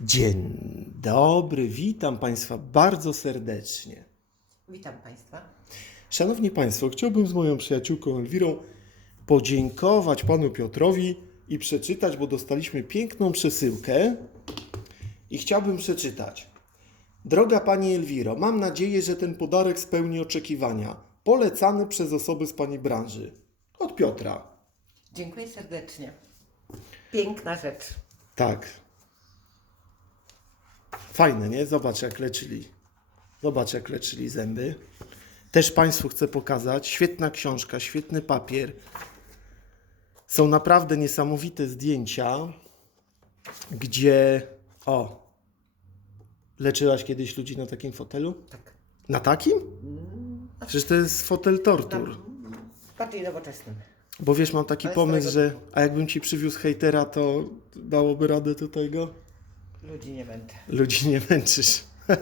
Dzień dobry, witam Państwa bardzo serdecznie. Witam Państwa. Szanowni Państwo, chciałbym z moją przyjaciółką Elwirą podziękować Panu Piotrowi i przeczytać, bo dostaliśmy piękną przesyłkę i chciałbym przeczytać. Droga Pani Elwiro, mam nadzieję, że ten podarek spełni oczekiwania. Polecany przez osoby z Pani branży. Od Piotra. Dziękuję serdecznie. Piękna rzecz. Tak. Fajne, nie? Zobacz, jak leczyli. Zobacz, jak leczyli zęby. Też Państwu chcę pokazać. Świetna książka, świetny papier. Są naprawdę niesamowite zdjęcia, gdzie. O! Leczyłaś kiedyś ludzi na takim fotelu? Tak. Na takim? Przecież to jest fotel tortur. Bardziej nowoczesnym. Bo wiesz, mam taki Ale pomysł, że. A jakbym ci przywiózł hejtera, to dałoby radę tutaj go? Ludzi nie będę. Ludzi nie męczysz.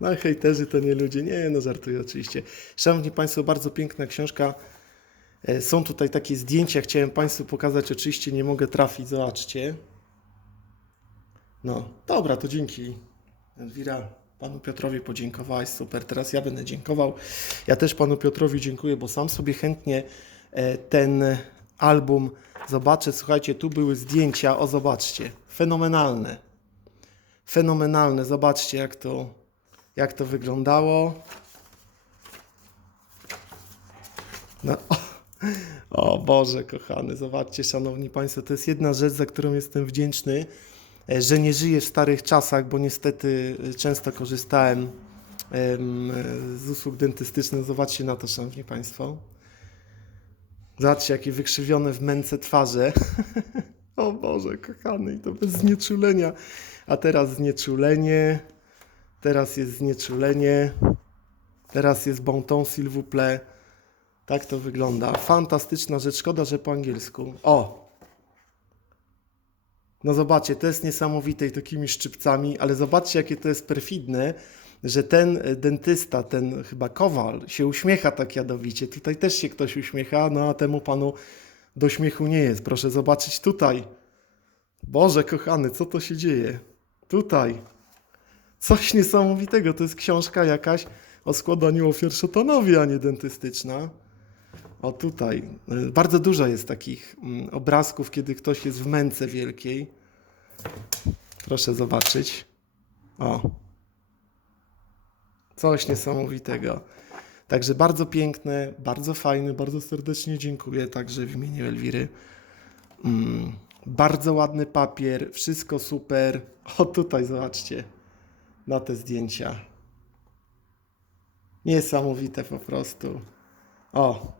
No, hejterzy to nie ludzie. Nie, no żartuję oczywiście. Szanowni Państwo, bardzo piękna książka. E, Są tutaj takie zdjęcia, chciałem Państwu pokazać, oczywiście nie mogę trafić, zobaczcie. No, dobra, to dzięki. Elwira, Panu Piotrowi podziękowałaś, super, teraz ja będę dziękował. Ja też Panu Piotrowi dziękuję, bo sam sobie chętnie e, ten album zobaczę. Słuchajcie, tu były zdjęcia, o zobaczcie, fenomenalne fenomenalne. Zobaczcie, jak to, jak to wyglądało. No, o, o Boże, kochany, zobaczcie, szanowni Państwo, to jest jedna rzecz, za którą jestem wdzięczny, e, że nie żyję w starych czasach, bo niestety e, często korzystałem em, e, z usług dentystycznych. Zobaczcie na to, szanowni Państwo. Zobaczcie, jakie wykrzywione w męce twarze. o Boże, kochany, i to bez znieczulenia. A teraz znieczulenie, teraz jest znieczulenie, teraz jest bon ton, s'il vous plaît. Tak to wygląda. Fantastyczna rzecz, szkoda, że po angielsku. O! No zobaczcie, to jest niesamowite i takimi szczypcami, ale zobaczcie, jakie to jest perfidne, że ten e, dentysta, ten chyba kowal się uśmiecha tak jadowicie. Tutaj też się ktoś uśmiecha, no a temu panu do śmiechu nie jest. Proszę zobaczyć tutaj. Boże kochany, co to się dzieje? Tutaj. Coś niesamowitego. To jest książka jakaś o składaniu ofiar szatanowi, a nie dentystyczna. O tutaj. Y, Bardzo dużo jest takich mm, obrazków, kiedy ktoś jest w męce wielkiej. Proszę zobaczyć. O. Coś niesamowitego. Także bardzo piękne, bardzo fajne, bardzo serdecznie dziękuję także w imieniu Elwiry. Mm, bardzo ładny papier, wszystko super. O tutaj zobaczcie na te zdjęcia. Niesamowite po prostu. O.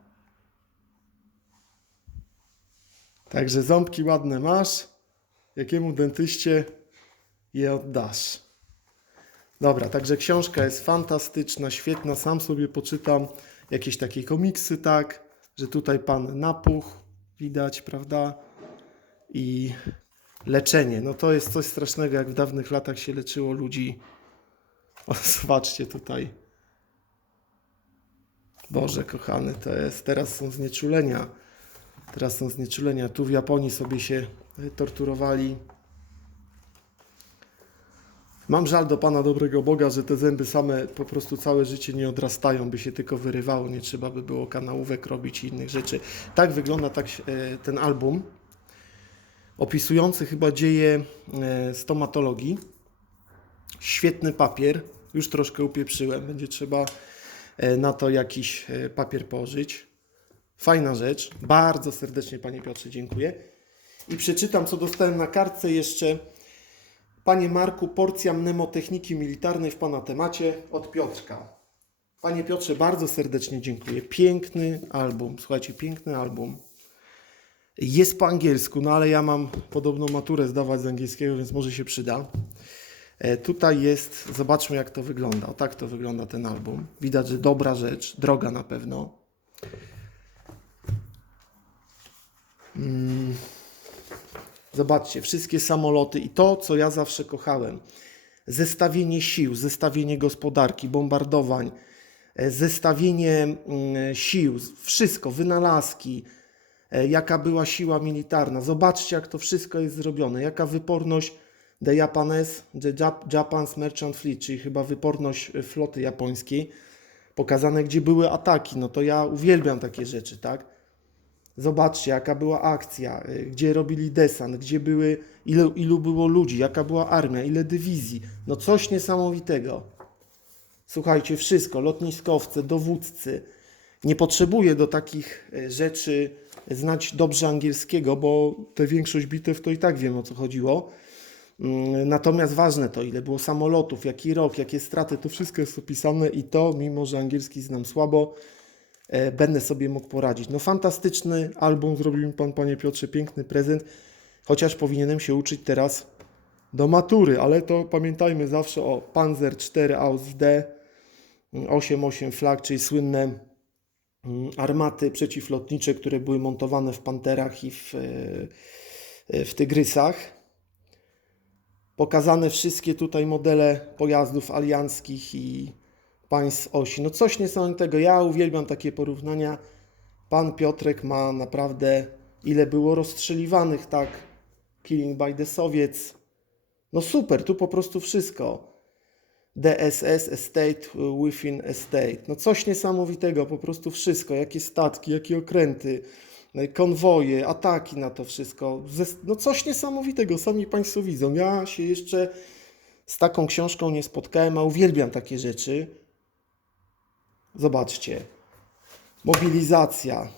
Także ząbki ładne masz. Jakiemu dentyście je oddasz? Dobra, także książka jest fantastyczna, świetna. Sam sobie poczytam jakieś takie komiksy, tak, że tutaj pan napuch widać, prawda? I leczenie. No to jest coś strasznego, jak w dawnych latach się leczyło ludzi. O, zobaczcie tutaj. Boże kochany, to jest, teraz są znieczulenia. Teraz są znieczulenia. Tu w Japonii sobie się y, torturowali. Mam żal do Pana dobrego Boga, że te zęby same po prostu całe życie nie odrastają, by się tylko wyrywało, nie trzeba by było kanałówek robić i innych rzeczy. Tak wygląda tak, e, ten album, opisujący chyba dzieje e, stomatologii. Świetny papier, już troszkę upieprzyłem, będzie trzeba e, na to jakiś e, papier położyć. Fajna rzecz, bardzo serdecznie Panie Piotrze dziękuję. I przeczytam, co dostałem na kartce jeszcze. Panie Marku, porcja mnemotechniki militarnej w Pana temacie od Piotrka. Panie Piotrze, bardzo serdecznie dziękuję. Piękny album, słuchajcie, piękny album. Jest po angielsku, no ale ja mam podobną maturę zdawać z angielskiego, więc może się przyda. E, tutaj jest, zobaczmy jak to wygląda. O, tak to wygląda ten album. Widać, że dobra rzecz, droga na pewno. Zobaczcie, wszystkie samoloty i to, co ja zawsze kochałem. Zestawienie sił, zestawienie gospodarki, bombardowań, e, zestawienie mm, sił, wszystko, wynalazki, jaka była siła militarna. Zobaczcie, jak to wszystko jest zrobione, jaka wyporność The Japanese, the Jap- Japan's Merchant Fleet, czyli chyba wyporność e, floty japońskiej, pokazane, gdzie były ataki. No to ja uwielbiam takie rzeczy, tak? Zobaczcie, jaka była akcja, y, gdzie robili desant, gdzie były, ilu, ilu było ludzi, jaka była armia, ile dywizji. No coś niesamowitego. Słuchajcie, wszystko, lotniskowce, dowódcy. Nie potrzebuję do takich rzeczy znać dobrze angielskiego, bo tę większość bitew to i tak wiem o co chodziło. Mm, Natomiast ważne to, ile było samolotów, jaki rok, jakie straty, to wszystko jest opisane i to, mimo że angielski znam słabo, e, będę sobie mógł poradzić. No fantastyczny album zrobił mi Pan, Panie Piotrze, piękny prezent, chociaż powinienem się uczyć teraz do matury, ale to pamiętajmy zawsze o Panzer 4 Aus D, 8-8 flag, czyli słynne mm, armaty przeciwlotnicze, które były montowane w Panterach i w, e, w Tygrysach. Pokazane wszystkie tutaj modele pojazdów alianckich i państw osi. No coś niesamowitego. Ja uwielbiam takie porównania. Pan Piotrek ma naprawdę ile było rozstrzeliwanych, tak? Killing by the Soviets. No super, tu po prostu wszystko. DSS Estate within Estate. No coś niesamowitego, po prostu wszystko. Jakie statki, jakie okręty, no konwoje, ataki na to wszystko. No coś niesamowitego, sami Państwo widzą. Ja się jeszcze z taką książką nie spotkałem, a uwielbiam takie rzeczy. Zobaczcie. Mobilizacja.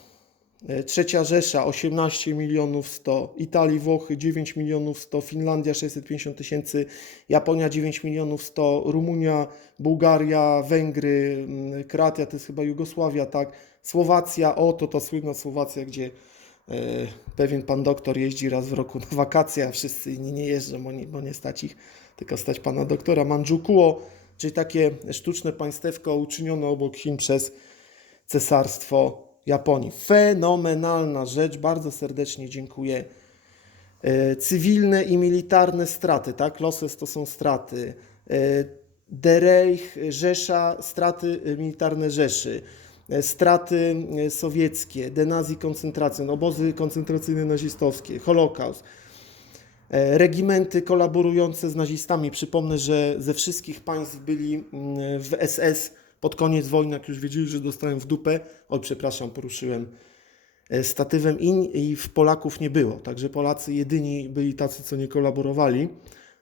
E, Trzecia Rzesza 18 milionów 100, Italii, Włochy 9 milionów 100, Finlandia 650 tysięcy, Japonia 9 milionów 100, Rumunia, Bułgaria, Węgry, mm, Kroatia to jest chyba Jugosławia, tak, Słowacja, o to ta słynna Słowacja, gdzie e, pewien pan doktor jeździ raz w roku na wakacje, a wszyscy inni nie jeżdżą, bo nie, bo nie stać ich, tylko stać pana doktora Mandżukuo, czyli takie sztuczne państewko uczynione obok Chin przez Cesarstwo Japonii. Fenomenalna rzecz, bardzo serdecznie dziękuję. E, Cywilne i militarne straty, tak? Losses to są straty. E, Der Reich, Rzesza, straty e, militarne Rzeszy. Straty sowieckie, denazji koncentracyjne, obozy koncentracyjne nazistowskie, Holokaust. Regimenty kolaborujące z nazistami. Przypomnę, że ze wszystkich państw byli mm, w SS pod koniec wojny, jak już wiedzieli, że dostają w dupę. Oj, przepraszam, poruszyłem e, statywem i, i w Polaków nie było. Także Polacy jedyni byli tacy, co nie kolaborowali.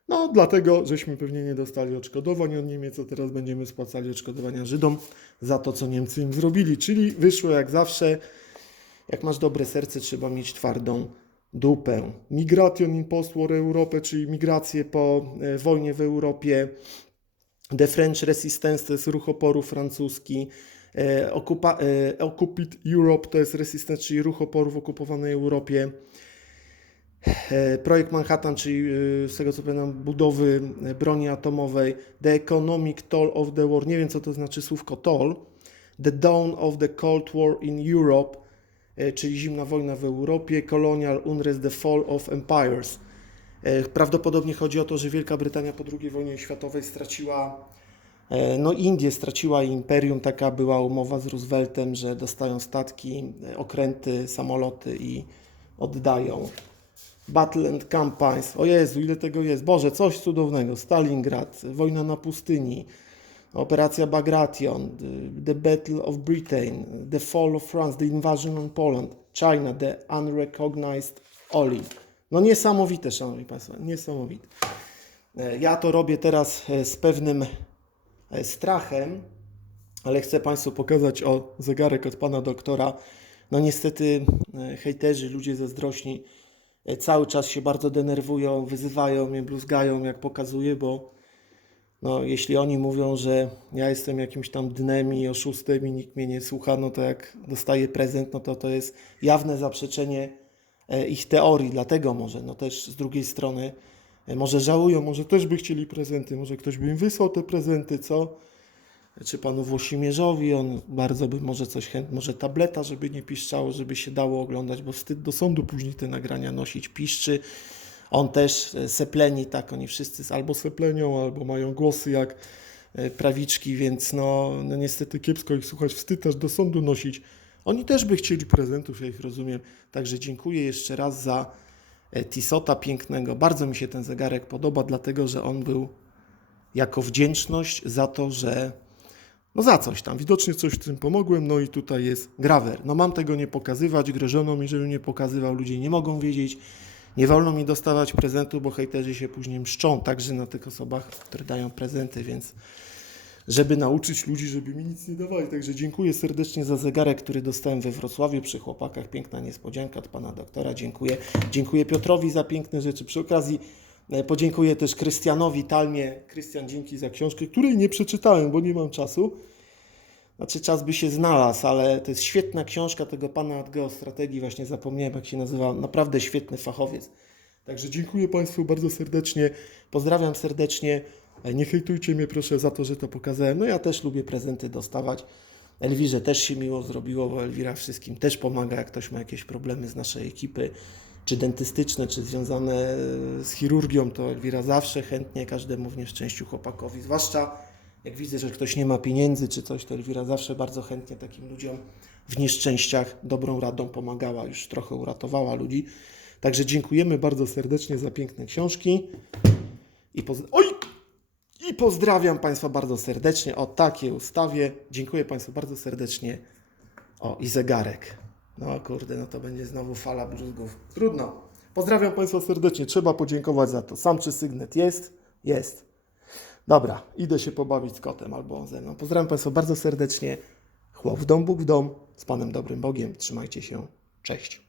No, dlatego, żeśmy pewnie nie dostali odszkodowań od Niemiec, a teraz będziemy spłacali odszkodowania Żydom za to, co Niemcy im zrobili. Czyli wyszło jak zawsze, jak masz dobre serce, trzeba mieć twardą dupę. Migration in post-war Europę, czyli migrację po e, wojnie w Europie. The French Resistance to jest ruch oporu francuski. E, Occupa, e, Occuped Europe to jest Resistance, czyli ruch oporu w okupowanej Europie. E, Projekt Manhattan, czyli z tego co pamiętam, budowy broni atomowej. The Economic Toll of the War. Nie wiem co to znaczy słówko toll. The Dawn of the Cold War in Europe, czyli zimna wojna w Europie. Colonial Unrest, The Fall of Empires. E, Prawdopodobnie chodzi o to, że Wielka Brytania po II wojnie światowej straciła, e, no Indie straciła imperium, taka była umowa z Rooseveltem, że dostają statki, e, okręty, samoloty i oddają. Battle and Campaigns, o Jezu, ile tego jest, Boże, coś cudownego, Stalingrad, wojna na pustyni, operacja Bagration, the, the Battle of Britain, the Fall of France, the Invasion on Poland, China, the Unrecognized Olive. No niesamowite, Szanowni Państwo, niesamowite. E, Ja to robię teraz e, z pewnym e, strachem, ale chcę Państwu pokazać o zegarek od Pana Doktora. No niestety hejterzy, ludzie zazdrośni cały czas się bardzo denerwują, wyzywają mnie, bluzgają jak pokazuję, bo no, jeśli oni mówią, że ja jestem jakimś tam dnem i oszustem i nikt mnie nie słucha, no to jak dostaję prezent, no to to jest jawne zaprzeczenie ich teorii, dlatego może, no też z drugiej strony, e, może żałują, może też by chcieli prezenty, może ktoś by im wysłał te prezenty, co? Czy panu Włosimierzowi, on bardzo by może coś chętnie, może tableta, żeby nie piszczało, żeby się dało oglądać, bo wstyd do sądu później te nagrania nosić, piszczy. On też e, sepleni, tak, oni wszyscy albo seplenią, albo mają głosy jak e, prawiczki, więc no, no niestety kiepsko ich słuchać, wstyd też do sądu nosić. Oni też by chcieli prezentów, ja ich rozumiem. Także dziękuję jeszcze raz za e, Tissota pięknego. Bardzo mi się ten zegarek podoba, dlatego że on był jako wdzięczność za to, że no za coś tam. Widocznie coś w tym pomogłem, no i tutaj jest grawer. No mam tego nie pokazywać, grożono mi, żebym nie pokazywał, ludzie nie mogą wiedzieć. Nie wolno mi dostawać prezentu, bo hejterzy się później mszczą także na tych osobach, które dają prezenty, więc żeby nauczyć ludzi, żeby mi nic nie dawali. Także dziękuję serdecznie za zegarek, który dostałem we Wrocławiu przy chłopakach. Piękna niespodzianka od pana doktora. Dziękuję. Dziękuję Piotrowi za piękne rzeczy. Przy okazji e, podziękuję też Krystianowi Talmie. Krystian, dzięki za książkę, której nie przeczytałem, bo nie mam czasu. Znaczy czas by się znalazł, ale to jest świetna książka tego pana od geostrategii, właśnie zapomniałem jak się nazywa, naprawdę świetny fachowiec. Także dziękuję Państwu bardzo serdecznie, pozdrawiam serdecznie, nie hejtujcie mnie proszę za to, że to pokazałem, no ja też lubię prezenty dostawać. Elwirze też się miło zrobiło, bo Elwira wszystkim też pomaga, jak ktoś ma jakieś problemy z naszej ekipy, czy dentystyczne, czy związane z chirurgią, to Elwira zawsze chętnie każdemu w nieszczęściu chłopakowi, zwłaszcza jak widzę, że ktoś nie ma pieniędzy czy coś, to Elwira zawsze bardzo chętnie takim ludziom w nieszczęściach dobrą radą pomagała, już trochę uratowała ludzi. Także dziękujemy bardzo serdecznie za piękne książki. I, poz... Oj! I pozdrawiam Państwa bardzo serdecznie o takiej ustawie. Dziękuję Państwu bardzo serdecznie. O, i zegarek. No kurde, no to będzie znowu fala bruzgów. Trudno. Pozdrawiam Państwa serdecznie. Trzeba podziękować za to. Sam czy sygnet jest? Jest. Dobra, idę się pobawić z kotem albo ze mną. Pozdrawiam Państwa bardzo serdecznie. Chłop w dom, Bóg w dom. Z Panem Dobrym Bogiem. Trzymajcie się. Cześć.